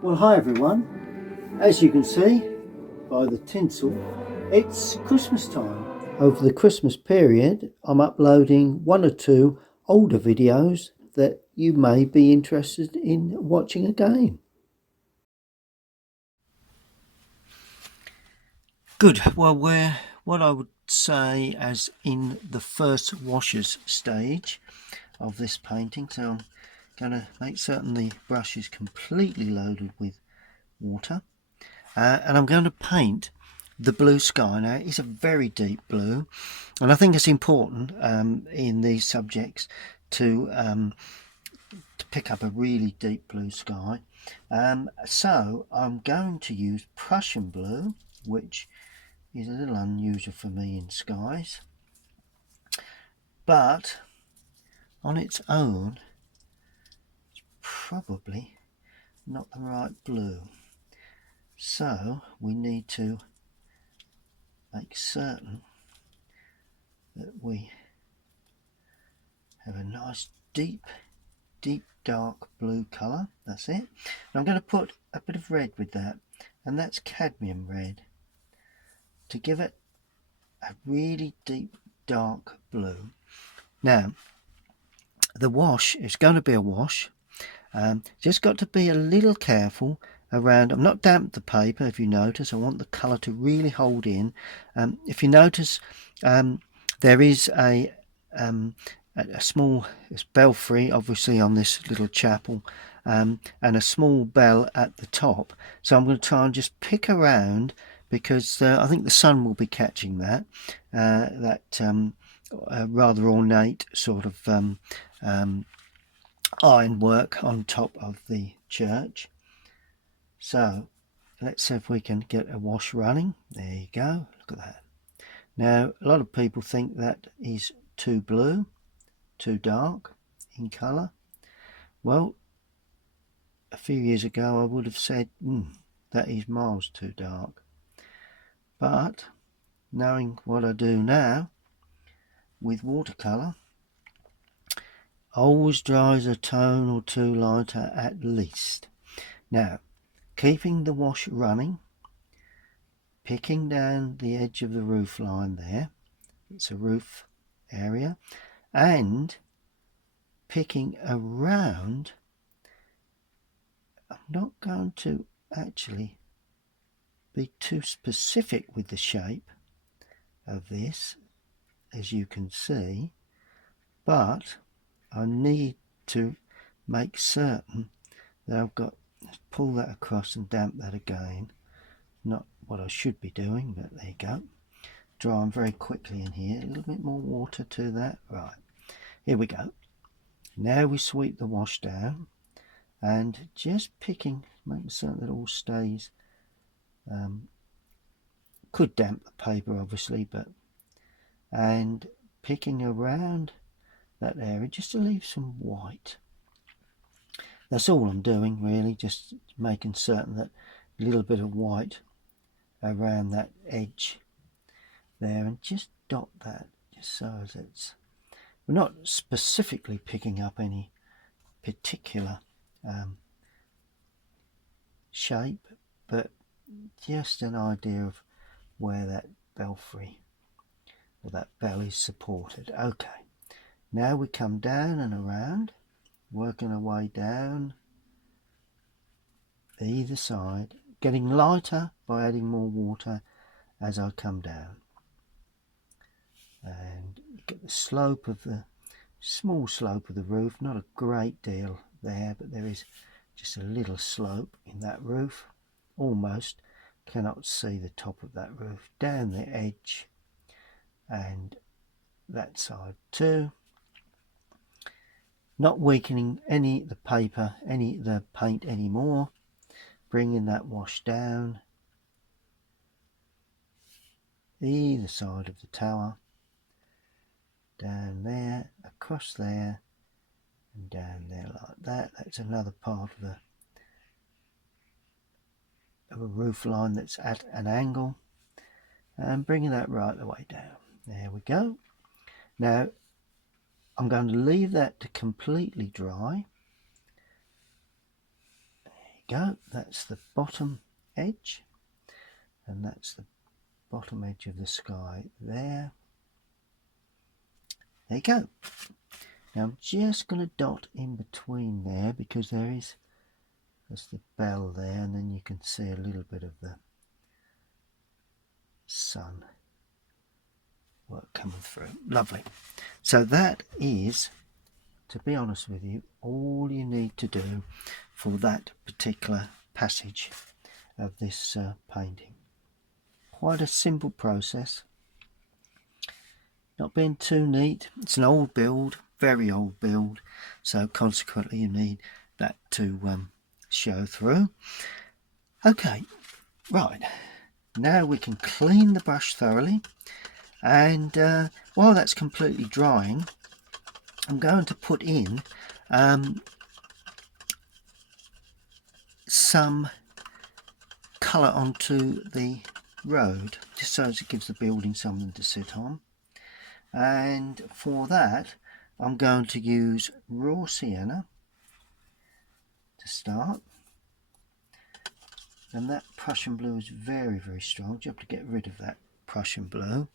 Well, hi everyone. As you can see by the tinsel, it's Christmas time. Over the Christmas period, I'm uploading one or two older videos that you may be interested in watching again. Good. Well, we're what I would say as in the first washes stage of this painting. So I'm going to make certain the brush is completely loaded with water. And I'm going to paint the blue sky. Now it's a very deep blue, and I think it's important in these subjects to pick up a really deep blue sky. So I'm going to use Prussian blue, which is a little unusual for me in skies, but on its own it's probably not the right blue. So we need to make certain that we have a nice deep dark blue colour. That's it. And I'm going to put a bit of red with that, and that's cadmium red, to give it a really deep dark blue. Now the wash is going to be a wash. Just got to be a little careful around. I'm not damped the paper, if you notice. I want the colour to really hold in. If you notice, there is a small belfry obviously on this little chapel, and a small bell at the top. So I'm going to try and just pick around, because I think the sun will be catching that rather ornate sort of ironwork on top of the church. So let's see if we can get a wash running. There you go, look at that. Now a lot of people think that is too blue, too dark in colour. Well, a few years ago I would have said that is miles too dark, but knowing what I do now with watercolour, always dries a tone or two lighter at least. Now, keeping the wash running, picking down the edge of the roof line there, it's a roof area, and picking around. I'm not going to actually be too specific with the shape of this, as you can see, but I need to make certain that I've got to pull that across and damp that again. Not what I should be doing, but there you go. Drying very quickly in here. A little bit more water to that. Right, here we go. Now we sweep the wash down, and just picking, making certain that it all stays. Could damp the paper obviously, but and picking around that area just to leave some white. That's all I'm doing really, just making certain that a little bit of white around that edge there, and just dot that just so as it's, we're not specifically picking up any particular shape, but just an idea of where that belfry or that bell is supported. Okay, now we come down and around, working our way down either side, getting lighter by adding more water as I come down. And you get the slope of the small slope of the roof, not a great deal there, but there is just a little slope in that roof. Almost cannot see the top of that roof. Down the edge and that side too. Not weakening the paper, the paint anymore. Bringing that wash down either side of the tower, down there, across there, and down there like that. That's another part of a roof line that's at an angle, and bringing that right the way down. There we go. Now I'm going to leave that to completely dry. There you go, that's the bottom edge, and that's the bottom edge of the sky there. There you go. Now I'm just going to dot in between there because there's the bell there, and then you can see a little bit of the sun work coming through. Lovely. So that is, to be honest with you, all you need to do for that particular passage of this painting. Quite a simple process, not being too neat. It's an old build, very old build, so consequently you need that to show through. Okay, right, now we can clean the brush thoroughly, and while that's completely drying, I'm going to put in some colour onto the road, just so as it gives the building something to sit on. And for that I'm going to use raw sienna to start, and that Prussian blue is very, very strong. You have to get rid of that Prussian blue,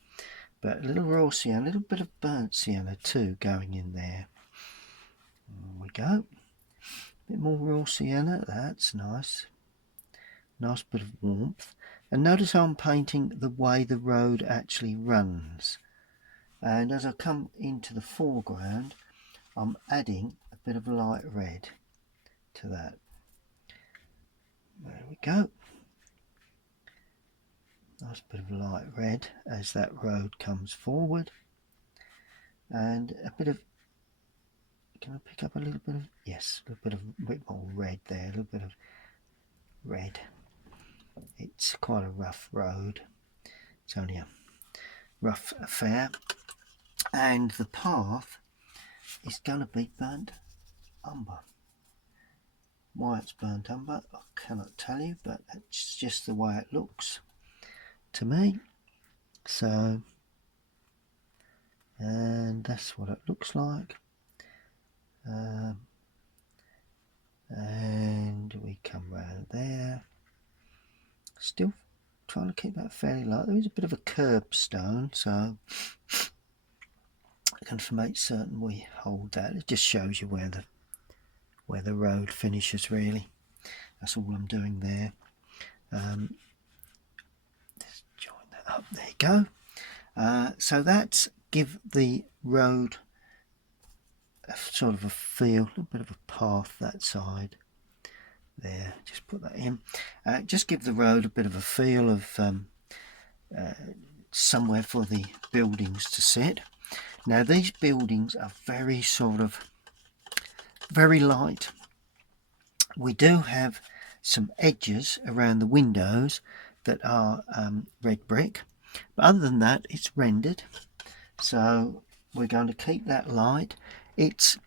but a little raw sienna, a little bit of burnt sienna too going in there. There we go. A bit more raw sienna, that's nice. Nice bit of warmth. And notice how I'm painting the way the road actually runs. And as I come into the foreground, I'm adding a bit of light red to that. There we go. Nice bit of light red as that road comes forward. And a bit of, can I pick up a little bit of, yes, a little bit more red there, a little bit of red. It's quite a rough road. It's only a rough affair. And the path is going to be burnt umber. Why it's burnt umber, I cannot tell you, but that's just the way it looks to me. So, and that's what it looks like. And we come round there. Still trying to keep that fairly light. There is a bit of a curbstone, so I can make certain we hold that. It just shows you where the road finishes, really. That's all I'm doing there. Let's join that up. There you go. So that's give the road a sort of a feel, a little bit of a path that side. There, just put that in. Just give the road a bit of a feel of somewhere for the buildings to sit. Now these buildings are very light. We do have some edges around the windows that are red brick, but other than that it's rendered, so we're going to keep that light. It's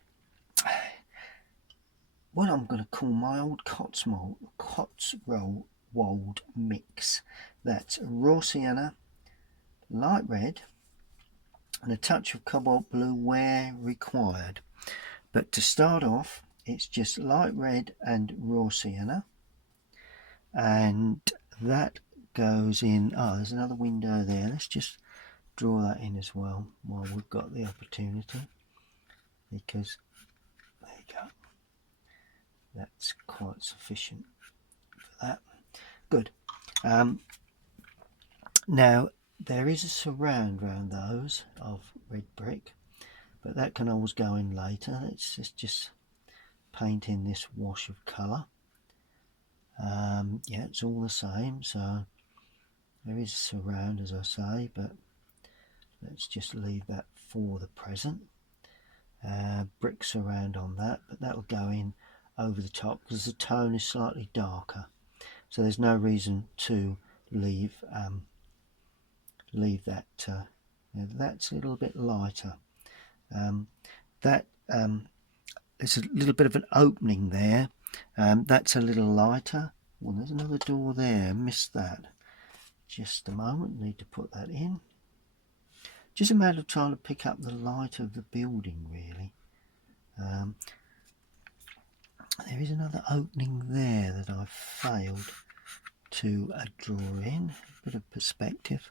what I'm going to call my old Cotswold mix. That's raw sienna, light red, and a touch of cobalt blue where required. But to start off, it's just light red and raw sienna, and that goes in. Oh, there's another window there. Let's just draw that in as well while we've got the opportunity, because there you go. That's quite sufficient for that. Good. Now there is a surround around those of red brick, but that can always go in later. Let's just paint in this wash of colour. Yeah, it's all the same, so there is a surround, as I say, but let's just leave that for the present. Brick surround on that, but that will go in over the top because the tone is slightly darker, so there's no reason to leave that. That's a little bit lighter. There's a little bit of an opening there. That's a little lighter. Well, there's another door there. Missed that. Just a moment. Need to put that in. Just a matter of trying to pick up the light of the building, really. there is another opening there that I failed to draw in. A bit of perspective.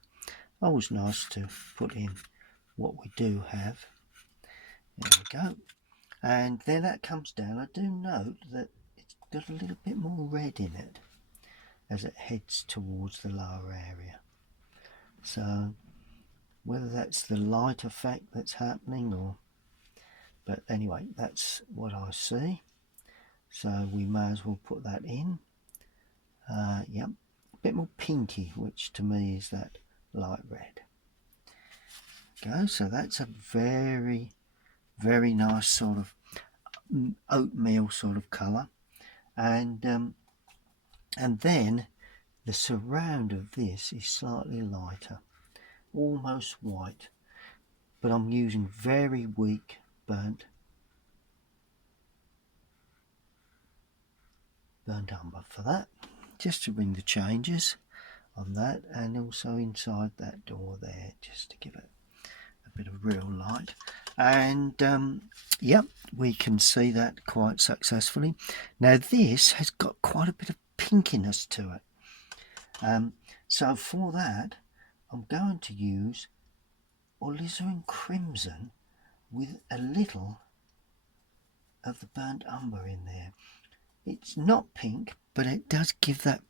Always nice to put in what we do have. There we go. And then that comes down. I do note that it's got a little bit more red in it as it heads towards the lower area. So whether that's the light effect that's happening or, but anyway, that's what I see. So we may as well put that in. Yep, a bit more pinky, which to me is that light red. Go. So that's a very, very nice sort of oatmeal sort of colour, and then the surround of this is slightly lighter, almost white, but I'm using very weak burnt umber for that, just to bring the changes on that, and also inside that door there, just to give it a bit of real light. And yep, we can see that quite successfully. Now this has got quite a bit of pinkiness to it, so for that I'm going to use alizarin crimson with a little of the burnt umber in there. It's not pink, but it does give that,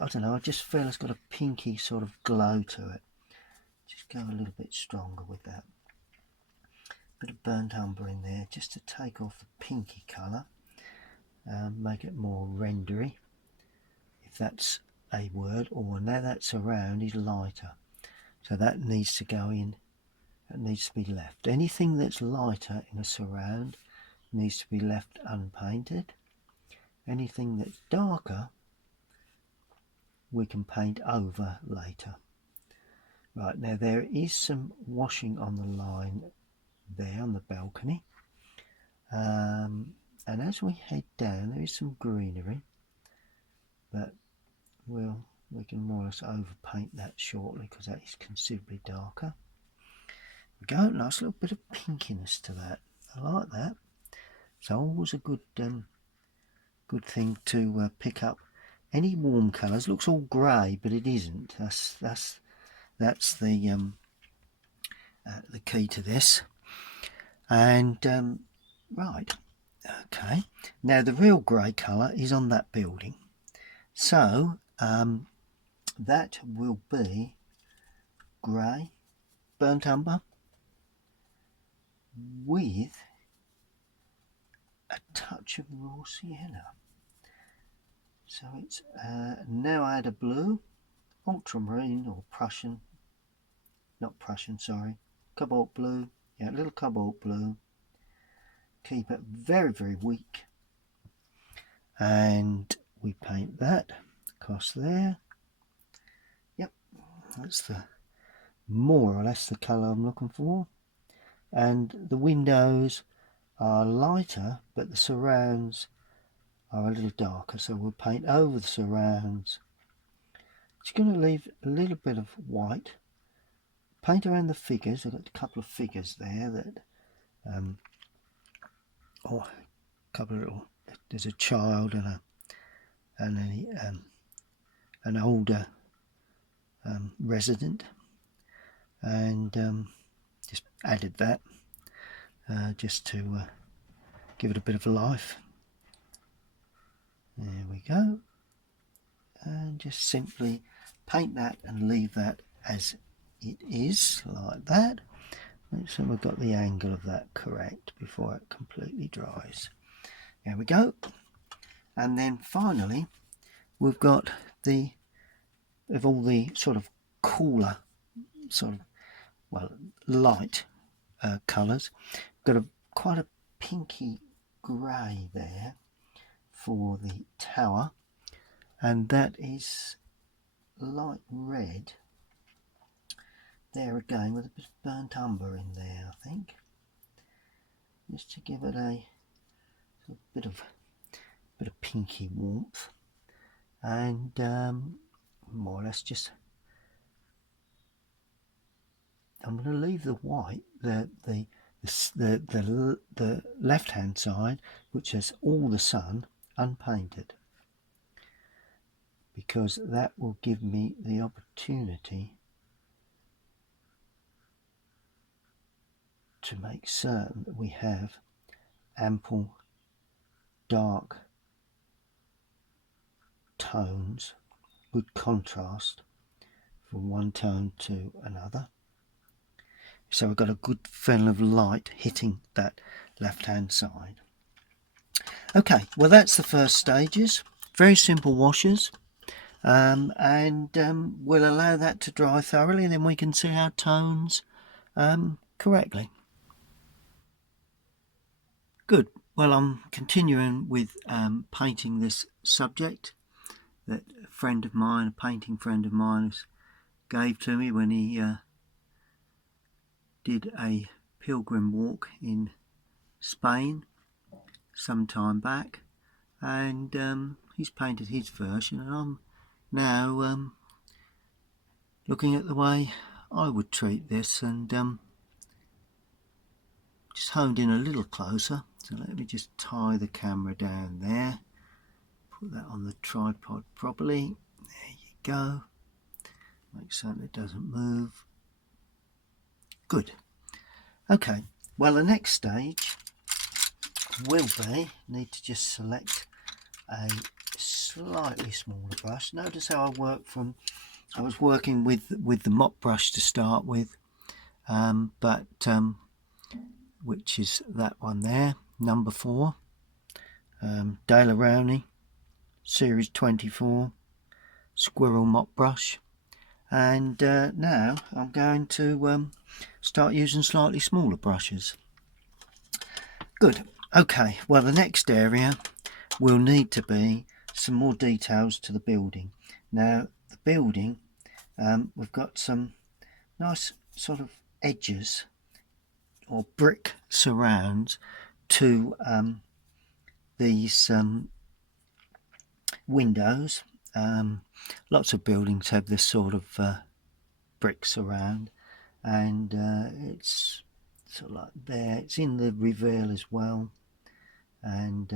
I don't know, I just feel it's got a pinky sort of glow to it. Just go a little bit stronger with that. Bit of burnt umber in there just to take off the pinky colour, make it more rendery, if that's a word. Or now that surround is lighter, so that needs to go in, that needs to be left. Anything that's lighter in a surround needs to be left unpainted. Anything that's darker we can paint over later. Right, now there is some washing on the line there on the balcony, and as we head down there is some greenery, but we can more or less overpaint that shortly because that is considerably darker. There we go, nice little bit of pinkiness to that. I like that. So always a good good thing to pick up any warm colours. Looks all grey, but it isn't. That's the key to this. And right, okay. Now the real grey colour is on that building, so that will be grey burnt umber with a touch of raw sienna. So it's now add a blue, ultramarine or Prussian, not Prussian, sorry, cobalt blue, yeah, a little cobalt blue. Keep it very, very weak, and we paint that across there. Yep, that's the more or less the colour I'm looking for. And the windows are lighter, but the surrounds are a little darker, so we'll paint over the surrounds. Just going to leave a little bit of white, paint around the figures. I've got a couple of figures there that a couple of little, there's a child and an older resident, and just added that just to give it a bit of life. There we go, and just simply paint that and leave that as it is, like that. Make sure we've got the angle of that correct before it completely dries. There we go. And then finally we've got all the sort of cooler, sort of, well, light colours. Got quite a pinky grey there for the tower, and that is light red there again with a bit of burnt umber in there, I think, just to give it a bit of pinky warmth. And more or less just, I'm going to leave the white, the the left hand side, which has all the sun, unpainted, because that will give me the opportunity to make certain that we have ample dark tones, good contrast from one tone to another. So we've got a good film of light hitting that left hand side. Okay, well that's the first stages. Very simple washes. We'll allow that to dry thoroughly, and then we can see our tones correctly. Good. Well, I'm continuing with painting this subject that a painting friend of mine, gave to me when he did a pilgrim walk in Spain some time back, and he's painted his version, and I'm now looking at the way I would treat this, and just honed in a little closer. So let me just tie the camera down there, put that on the tripod properly. There you go. Make certain it doesn't move. Good. Okay, well the next stage will be, need to just select a slightly smaller brush. Notice how I was working with the mop brush to start with, which is that one there, number 4, De La Rowney, series 24, squirrel mop brush. And now I'm going to start using slightly smaller brushes. Good. Okay, well the next area will need to be some more details to the building. Now the building, we've got some nice sort of edges or brick surrounds to these windows. Lots of buildings have this sort of brick surround, and it's sort of like there. It's in the reveal as well, and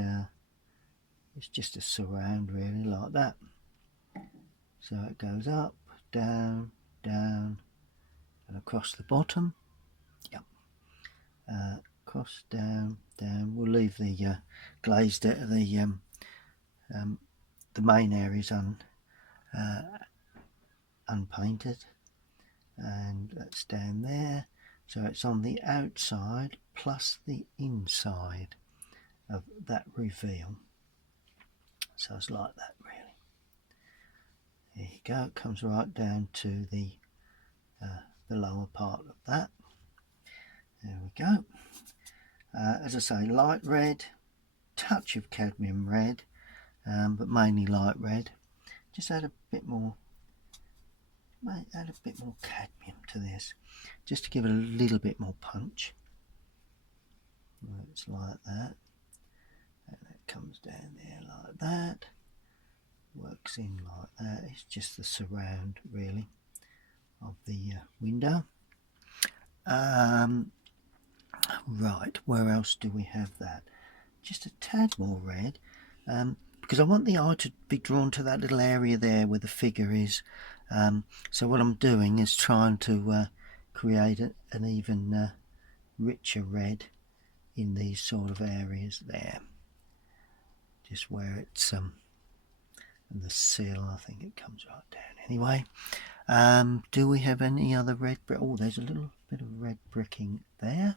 it's just a surround really like that. So it goes up, down, down, and across the bottom. Yep. Across, down, down. We'll leave the glazed the main areas unpainted, and that's down there. So it's on the outside plus the inside of that reveal. So it's like that really. There you go. It comes right down to the lower part of that. There we go. As I say, light red, touch of cadmium red, but mainly light red. Just add a bit more. Might add a bit more cadmium to this, just to give it a little bit more punch. It's like that, and it comes down there like that, works in like that. It's just the surround really of the window. Right, where else do we have that? Just a tad more red, because I want the eye to be drawn to that little area there where the figure is. So what I'm doing is trying to create an even richer red in these sort of areas there. Just where it's and the seal, I think it comes right down. Anyway, do we have any other red brick? Oh, there's a little bit of red bricking there.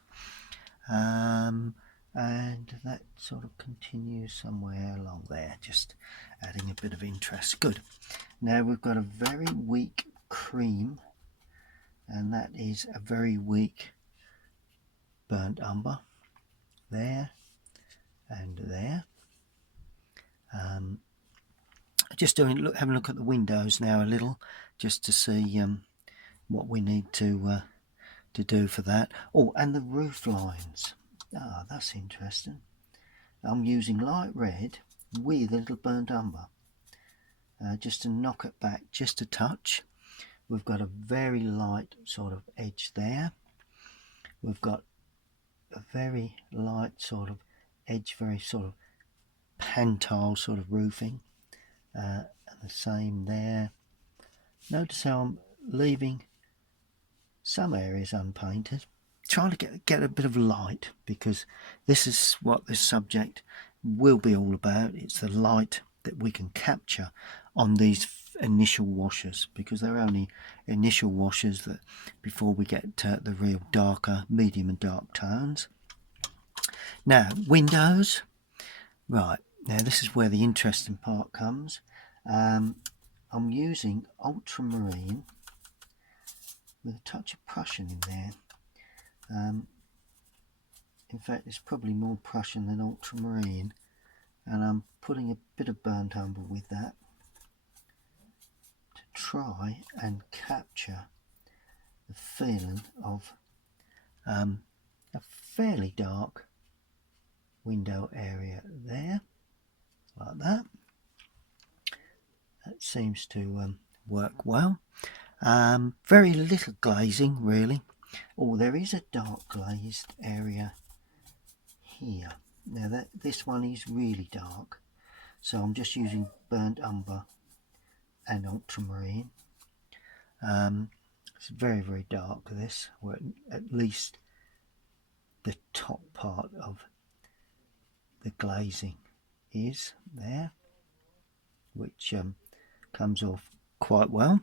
And that sort of continues somewhere along there, just adding a bit of interest. Good. Now we've got a very weak cream, and that is a very weak burnt umber there and there. Just having a look at the windows now a little, just to see what we need to do for that. Oh, and the roof lines. Ah, that's interesting. I'm using light red with a little burnt umber, just to knock it back just a touch. We've got a very light sort of edge there. We've got a very light sort of edge, very sort of pantile sort of roofing, and the same there. Notice how I'm leaving some areas unpainted, trying to get a bit of light, because this is what this subject will be all about. It's the light that we can capture on these initial washes, because they're only initial washes that before we get to the real darker, medium and dark tones. Now, windows. Right, now this is where the interesting part comes. I'm using ultramarine with a touch of Prussian in there. In fact, it's probably more Prussian than ultramarine, and I'm putting a bit of burnt umber with that to try and capture the feeling of a fairly dark window area there, like that. That seems to work well. Very little glazing really. Oh, there is a dark glazed area here. Now this one is really dark, so I'm just using burnt umber and ultramarine. It's very, very dark, this, or at least the top part of the glazing is there, which comes off quite well.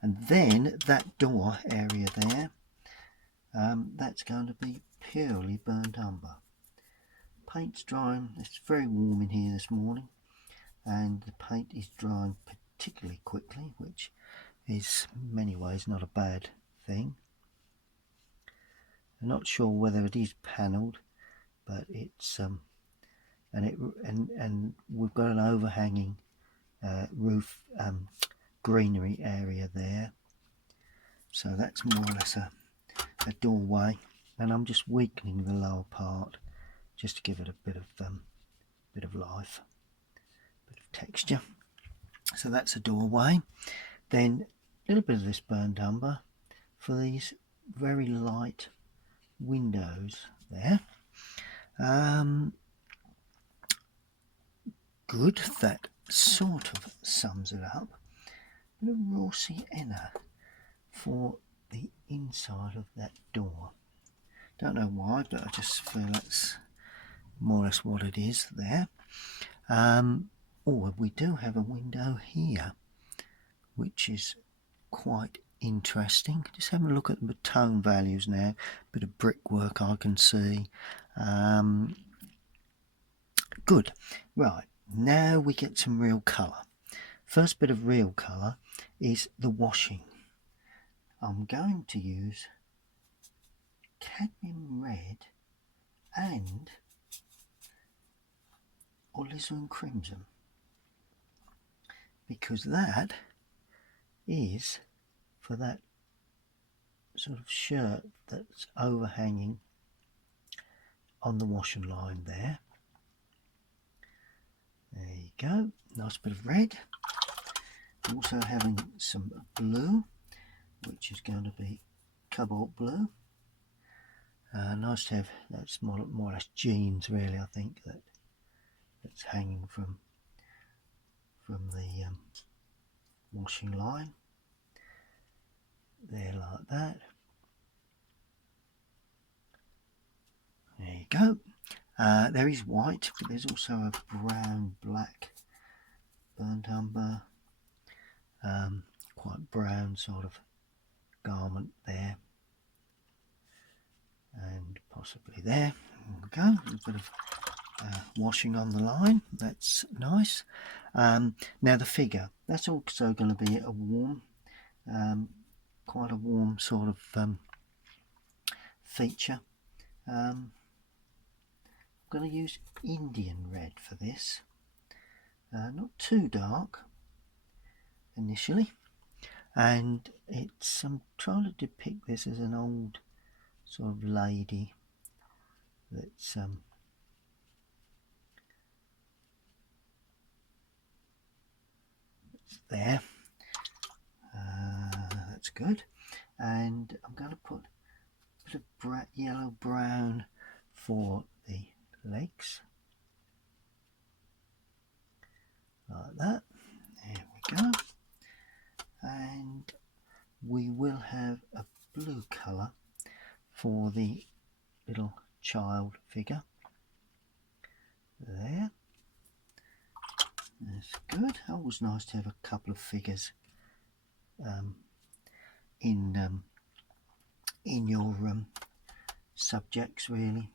And then that door area there, that's going to be purely burnt umber. Paint's drying. It's very warm in here this morning, and the paint is drying particularly quickly, which is in many ways not a bad thing. I'm not sure whether it is panelled, but it's and we've got an overhanging roof greenery area there, so that's more or less a doorway, and I'm just weakening the lower part just to give it a bit of life, bit of texture. So that's a doorway. Then a little bit of this burnt umber for these very light windows there. Good, that sort of sums it up. A bit of raw sienna for the inside of that door. Don't know why, but I just feel that's more or less what it is there. We do have a window here, which is quite interesting. Just having a look at the tone values now. Bit of brickwork I can see. Good. Right, now we get some real colour. First bit of real colour is the washing. I'm going to use cadmium red and alizarin crimson, because that is for that sort of shirt that's overhanging on the washing line there. There you go, nice bit of red. Also having some blue, which is going to be cobalt blue. Nice to have, that's more or less jeans really, I think, that's hanging from the washing line there, like that. There you go. There is white, but there's also a brown black burnt umber, quite brown sort of garment there, and possibly there. There we go, a bit of washing on the line, that's nice. Now the figure, that's also going to be a warm, quite a warm sort of feature. I'm going to use Indian red for this, not too dark initially, and it's, I'm trying to depict this as an old sort of lady that's there. That's good, and I'm going to put a bit of yellow brown for the legs, like that. There we go. And we will have a blue colour for the little child figure there. That's good. Always nice to have a couple of figures in your subjects, really.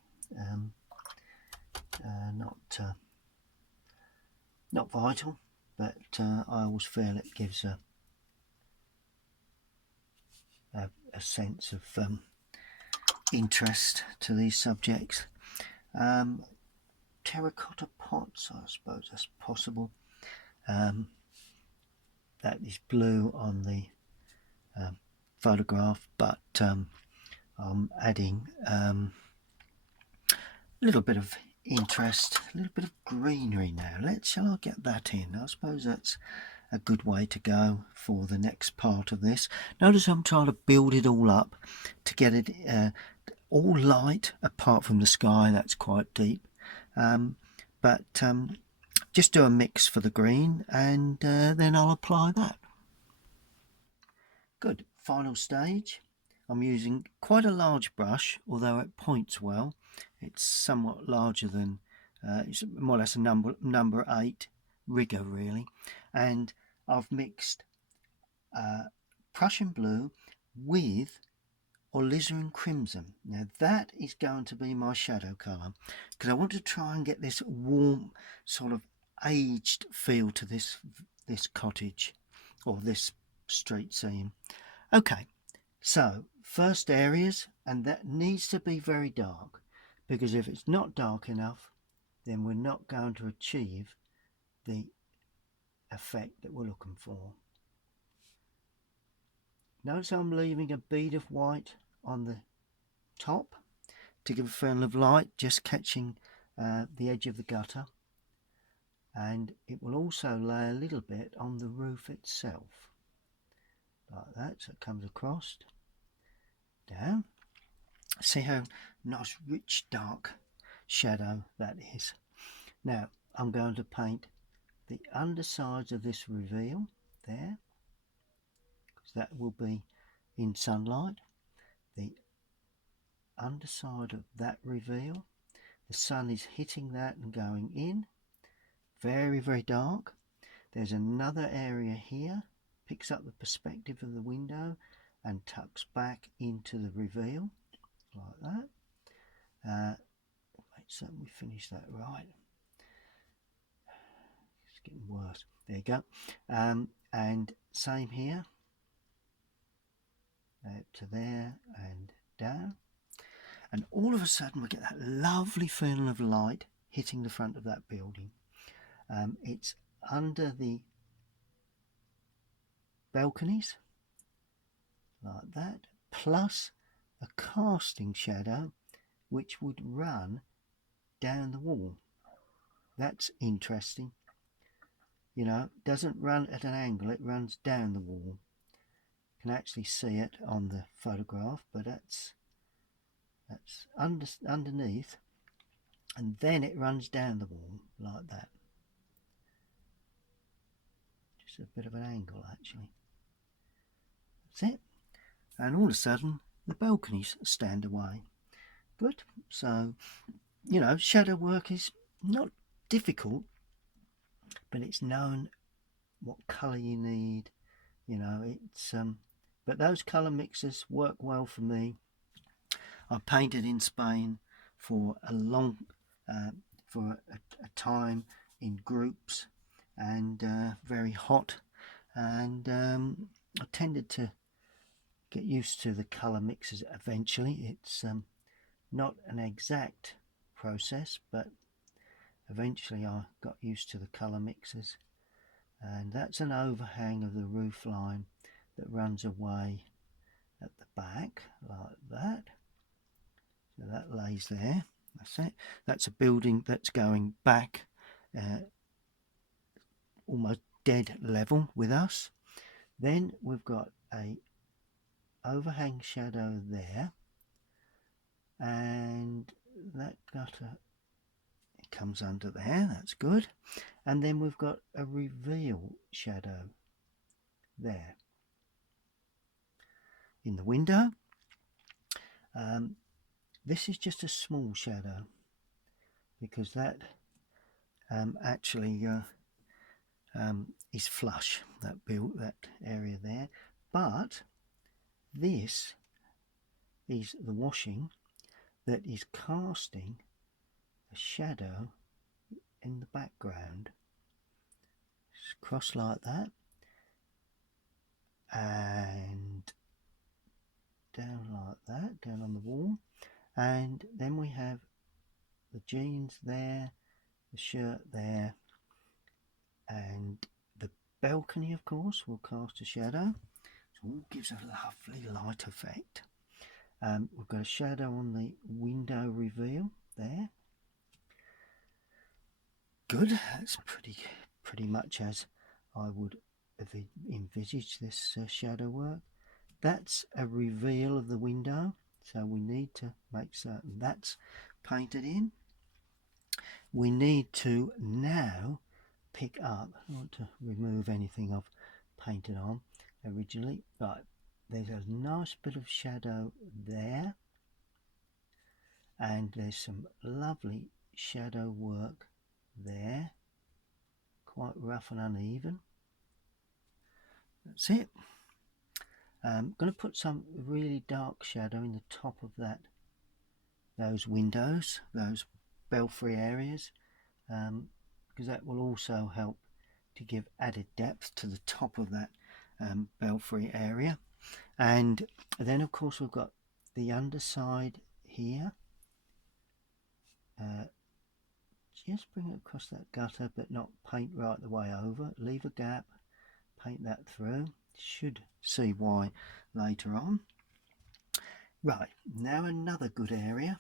Not vital, but I always feel it gives a sense of interest to these subjects. Terracotta pots, I suppose that's possible. That is blue on the photograph, but I'm adding a little bit of interest, a little bit of greenery now. Shall I get that in? I suppose that's a good way to go for the next part of this. Notice I'm trying to build it all up to get it all light, apart from the sky, that's quite deep. But just do a mix for the green, and then I'll apply that. Good. Final stage. I'm using quite a large brush, although it points well. It's somewhat larger than, it's more or less a number 8 rigger, really. And I've mixed Prussian blue with alizarin crimson. Now that is going to be my shadow colour, because I want to try and get this warm, sort of aged feel to this cottage or this street scene. Okay, so first areas, and that needs to be very dark, because if it's not dark enough, then we're not going to achieve the effect that we're looking for. Notice I'm leaving a bead of white on the top to give a feeling of light, just catching the edge of the gutter, and it will also lay a little bit on the roof itself, like that, so it comes across, down. See how nice, rich, dark shadow that is. Now I'm going to paint the undersides of this reveal there, because that will be in sunlight. The underside of that reveal, the sun is hitting that and going in, very, very dark. There's another area here, picks up the perspective of the window and tucks back into the reveal, like that. Wait, so we finish that right. It's getting worse. There you go. And same here, to there and down. And all of a sudden we get that lovely feeling of light hitting the front of that building. It's under the balconies, like that, plus a casting shadow which would run down the wall. That's interesting. You know, it doesn't run at an angle, it runs down the wall. You can actually see it on the photograph, but that's underneath, and then it runs down the wall like that. Just a bit of an angle, actually. That's it. And all of a sudden the balconies stand away. Good. So, you know, shadow work is not difficult, but it's knowing what colour you need. You know, it's but those colour mixes work well for me. I painted in Spain for a long for a time in groups, and very hot, and I tended to get used to the colour mixes eventually. It's not an exact process, but eventually I got used to the colour mixes. And that's an overhang of the roof line that runs away at the back like that. So that lays there. That's it. That's a building that's going back almost dead level with us. Then we've got a overhang shadow there, and that gutter comes under there, that's good. And then we've got a reveal shadow there in the window. This is just a small shadow because that actually is flush, that area there, but this is the washing that is casting a shadow in the background. Just cross like that and down like that, down on the wall, and then we have the jeans there, the shirt there, and the balcony of course will cast a shadow, so it all gives a lovely light effect. We've got a shadow on the window reveal there. Good, that's pretty much as I would have envisaged this shadow work. That's a reveal of the window, so we need to make certain that's painted in. We need to now pick up, I want to remove anything I've painted on originally. Right, there's a nice bit of shadow there, and there's some lovely shadow work there, quite rough and uneven. That's it. I'm going to put some really dark shadow in the top of those windows, those belfry areas, because that will also help to give added depth to the top of that belfry area. And then of course we've got the underside here. Just bring it across that gutter, but not paint right the way over. Leave a gap, paint that through. Should see why later on. Right, now another good area.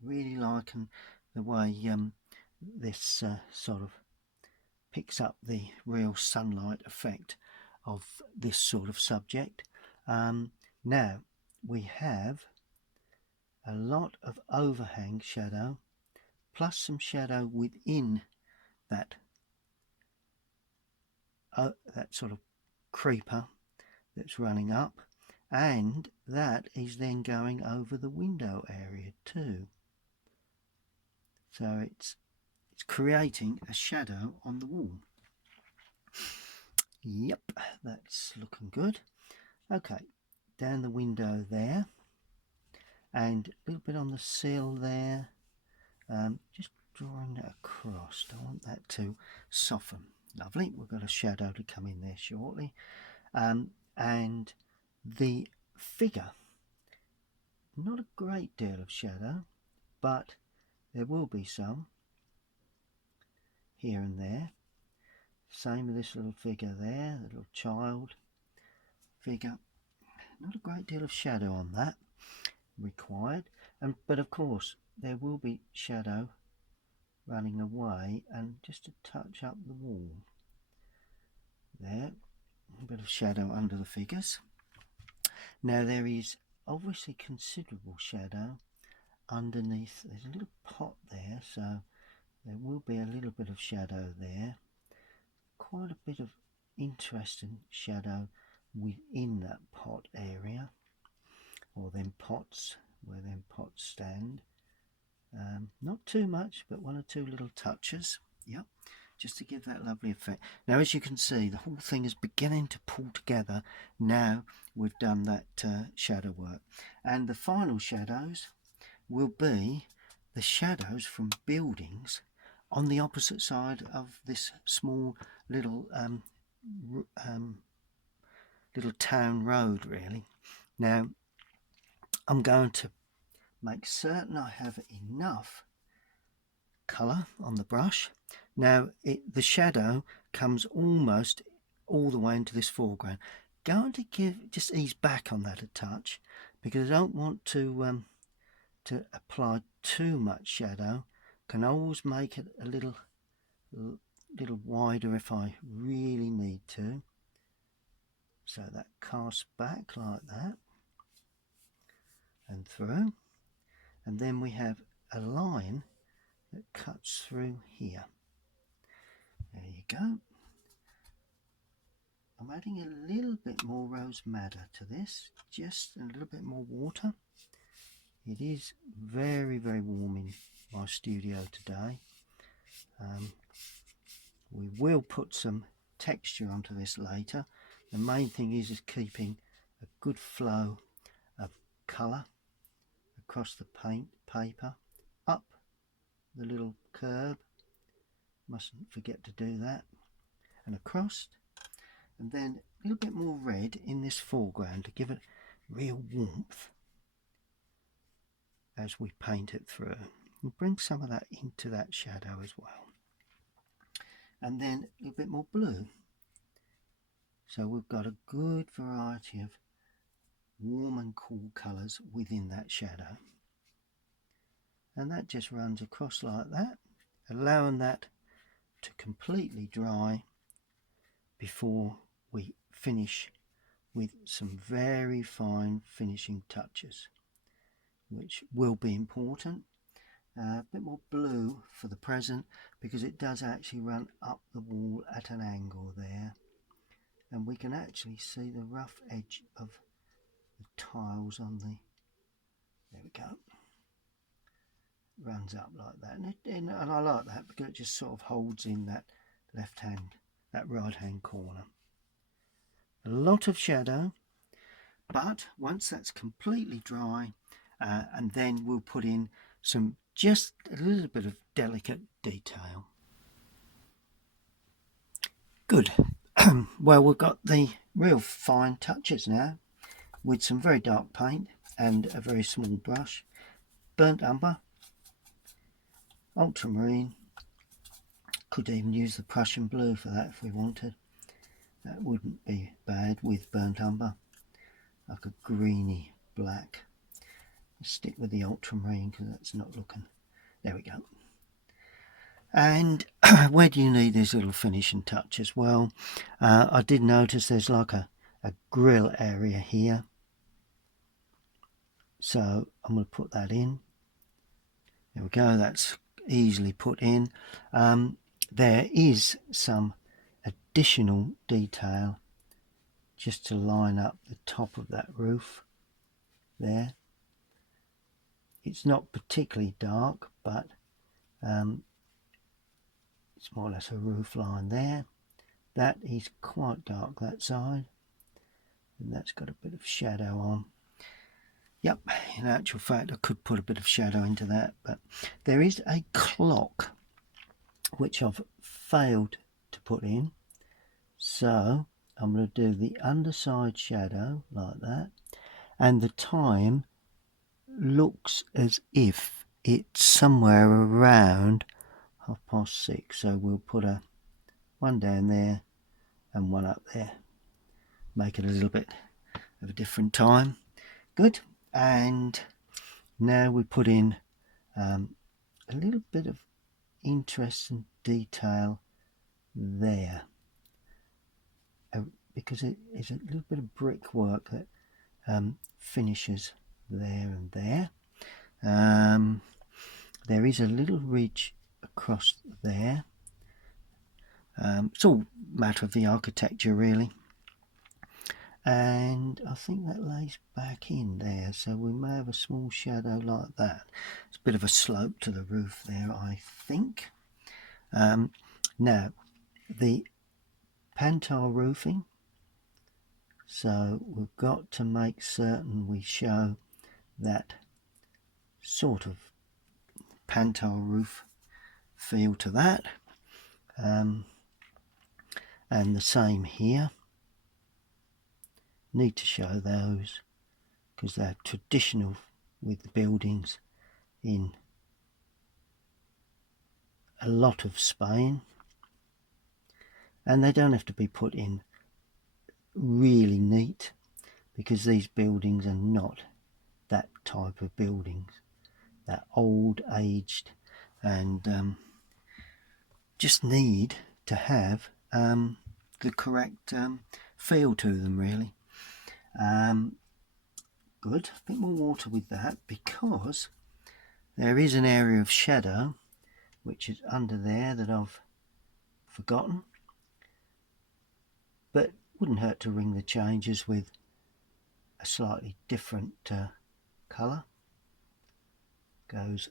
Really liking the way this sort of picks up the real sunlight effect of this sort of subject. Now we have a lot of overhang shadow plus some shadow within that sort of creeper that's running up, and that is then going over the window area too, so it's creating a shadow on the wall. Yep, that's looking good. Okay, down the window there, and a little bit on the sill there, just drawing that across. Don't want that to soften. Lovely, we've got a shadow to come in there shortly. And the figure, not a great deal of shadow, but there will be some here and there. Same with this little figure there, the little child figure. Not a great deal of shadow on that required, but of course there will be shadow running away and just to touch up the wall there, a bit of shadow under the figures. Now there is obviously considerable shadow underneath. There's a little pot there, so there will be a little bit of shadow there, quite a bit of interesting shadow within that pot area, or them pots, where them pots stand. Not too much, but one or two little touches, yep, just to give that lovely effect. Now as you can see, the whole thing is beginning to pull together now we've done that shadow work, and the final shadows will be the shadows from buildings on the opposite side of this small little little town road really. Now I'm going to make certain I have enough colour on the brush. Now the shadow comes almost all the way into this foreground. Going to just ease back on that a touch, because I don't want to apply too much shadow. Can always make it a little wider if I really need to, so that casts back like that and through. And then we have a line that cuts through here. There you go. I'm adding a little bit more rose madder to this, just a little bit more water. It is very, very warm in my studio today. We will put some texture onto this later. The main thing is keeping a good flow of colour across the paint paper, up the little curb, mustn't forget to do that, and across, and then a little bit more red in this foreground to give it real warmth as we paint it through, and bring some of that into that shadow as well. And then a little bit more blue, so we've got a good variety of warm and cool colours within that shadow, and that just runs across like that, allowing that to completely dry before we finish with some very fine finishing touches, which will be important. A bit more blue for the present because it does actually run up the wall at an angle there, and we can actually see the rough edge of the tiles on the, there we go, runs up like that, and I like that because it just sort of holds in that left hand, that right hand corner. A lot of shadow, but once that's completely dry, and then we'll put in some, just a little bit of delicate detail. Good. Well, we've got the real fine touches now with some very dark paint and a very small brush, burnt umber, ultramarine. Could even use the Prussian blue for that if we wanted. That wouldn't be bad with burnt umber, like a greeny black. Let's stick with the ultramarine because that's not looking. There we go. And where do you need these little finishing touches? Well, I did notice there's like a grill area here, so I'm going to put that in. There we go, that's easily put in. There is some additional detail just to line up the top of that roof there. It's not particularly dark, but it's more or less a roof line there. That is quite dark, that side, and that's got a bit of shadow on. Yep, in actual fact I could put a bit of shadow into that, but there is a clock which I've failed to put in, so I'm going to do the underside shadow like that, and the time looks as if it's somewhere around 6:30, so we'll put one down there and one up there, make it a little bit of a different time. Good. And now we put in a little bit of interest and detail there, because it is a little bit of brickwork that finishes there and there. There is a little ridge across there. It's all a matter of the architecture really, and I think that lays back in there, so we may have a small shadow like that. It's a bit of a slope to the roof there, I think. Now the Pantar roofing, so we've got to make certain we show that sort of Pantar roof feel to that, and the same here. Need to show those because they're traditional with the buildings in a lot of Spain, and they don't have to be put in really neat because these buildings are not that type of buildings. They're old, aged, and just need to have the correct feel to them really. Good, a bit more water with that because There is an area of shadow which is under there that I've forgotten, but wouldn't hurt to ring the changes with a slightly different colour. Goes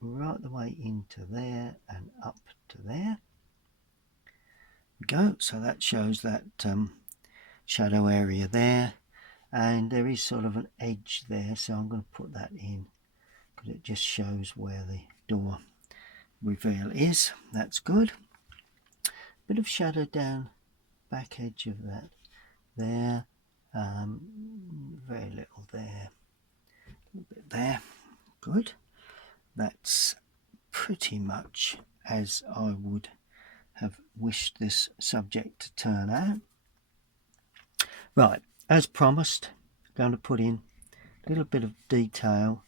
right the way into there and up to there. Go, so that shows that shadow area there, and there is sort of an edge there, so I'm going to put that in because it just shows where the door reveal is. That's good. Bit of shadow down back edge of that there, very little there, a little bit there. Good. That's pretty much as I would have wished this subject to turn out. Right, as promised, I'm going to put in a little bit of detail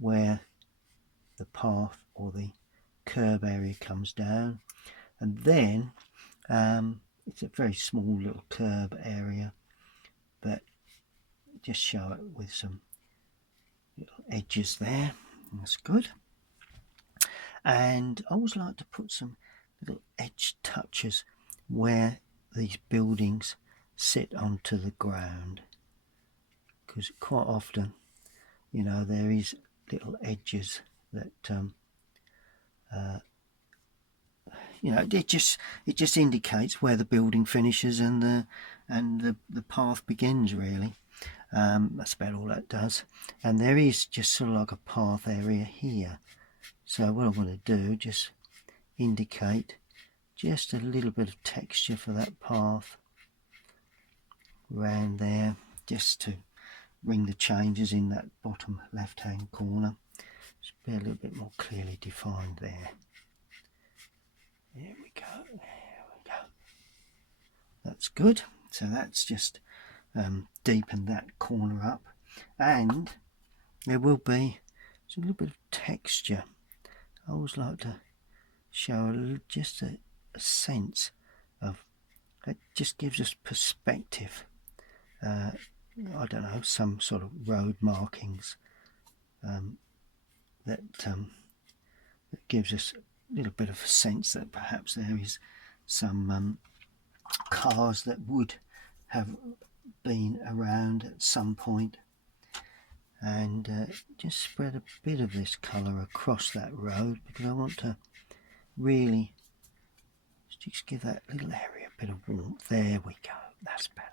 where the path or the curb area comes down, and then it's a very small little curb area, but just show it with some little edges there. That's good. And I always like to put some little edge touches where these buildings sit onto the ground, because quite often, you know, there is little edges that you know, it just indicates where the building finishes and the path begins, really. That's about all that does. And there is just sort of like a path area here, so what I want to do, just indicate just a little bit of texture for that path around there, just to ring the changes in that bottom left hand corner. Just be a little bit more clearly defined there. There we go, there we go. That's good. So that's just deepen that corner up, and there will be a little bit of texture. I always like to show just a sense of, it just gives us perspective. I don't know, some sort of road markings that gives us a little bit of a sense that perhaps there is some cars that would have been around at some point, and just spread a bit of this colour across that road, because I want to really just give that little area a bit of warmth. There we go, that's better.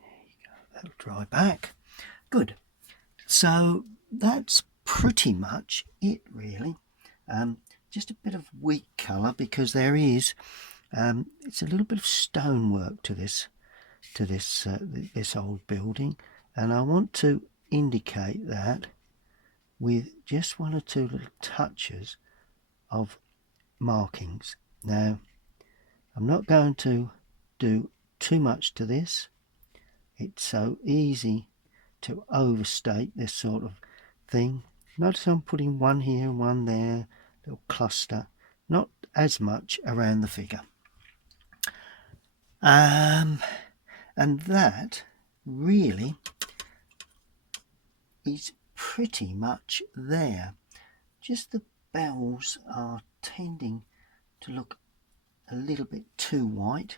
There you go, that'll dry back. Good. So that's pretty much it, really. Just a bit of weak colour, because there is it's a little bit of stonework to this old building, and I want to indicate that with just one or two little touches of markings. Now, I'm not going to do too much to this. It's so easy to overstate this sort of thing. Notice I'm putting one here and one there, little cluster, not as much around the figure. And that really is pretty much there. Just the bells are tending to look a little bit too white,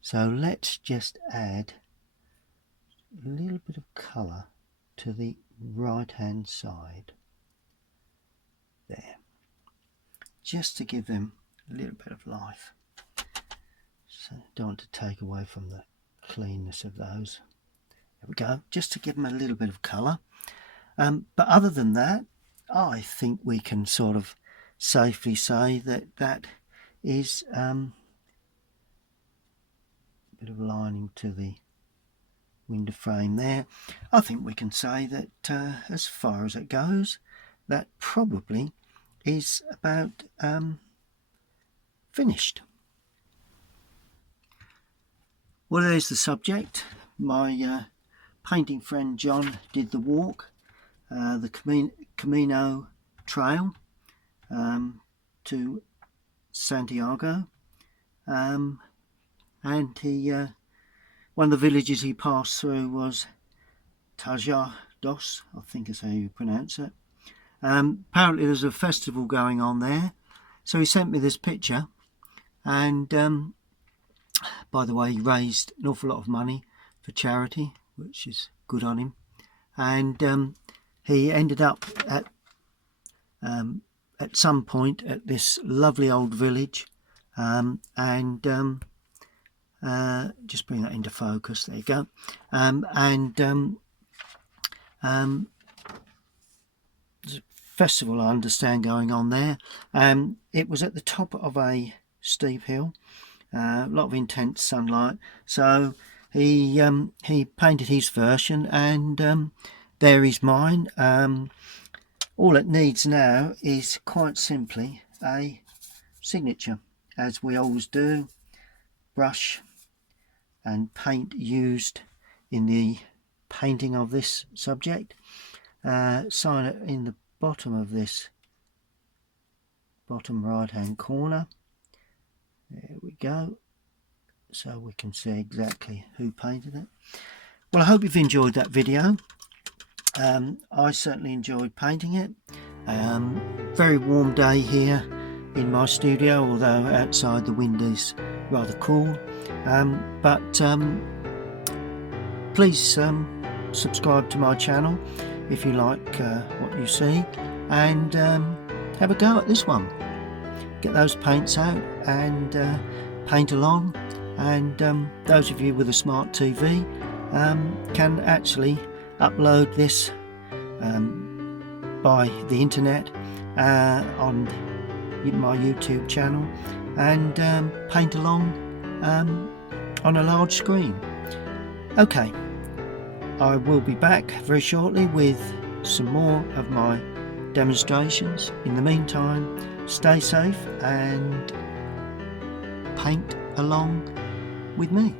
so let's just add a little bit of colour to the right hand side there, just to give them a little bit of life. So don't want to take away from the cleanness of those. There we go, just to give them a little bit of colour. But other than that, I think we can sort of safely say that that is a bit of lining to the window frame there. I think we can say that as far as it goes, that probably is about finished. Well, there's the subject. My painting friend John did the walk, the Camino Trail to Santiago, and he one of the villages he passed through was Tarjados Tarjados, I think is how you pronounce it. Apparently there's a festival going on there, so he sent me this picture, and by the way, he raised an awful lot of money for charity, which is good on him. And he ended up at some point at this lovely old village, and just bring that into focus, there you go. There's a festival, I understand, going on there. It was at the top of a steep hill, a lot of intense sunlight, so he painted his version, and there is mine. All it needs now is quite simply a signature, as we always do. Brush and paint used in the painting of this subject. Sign it in the bottom of this bottom right hand corner. There we go, so we can see exactly who painted it. Well, I hope you've enjoyed that video. I certainly enjoyed painting it. Very warm day here in my studio, although outside the wind is rather cool. Please subscribe to my channel if you like what you see, and have a go at this one. Get those paints out and paint along, and those of you with a smart TV can actually upload this by the internet on my YouTube channel, and paint along on a large screen. Okay, I will be back very shortly with some more of my demonstrations. In the meantime, stay safe and paint along with me.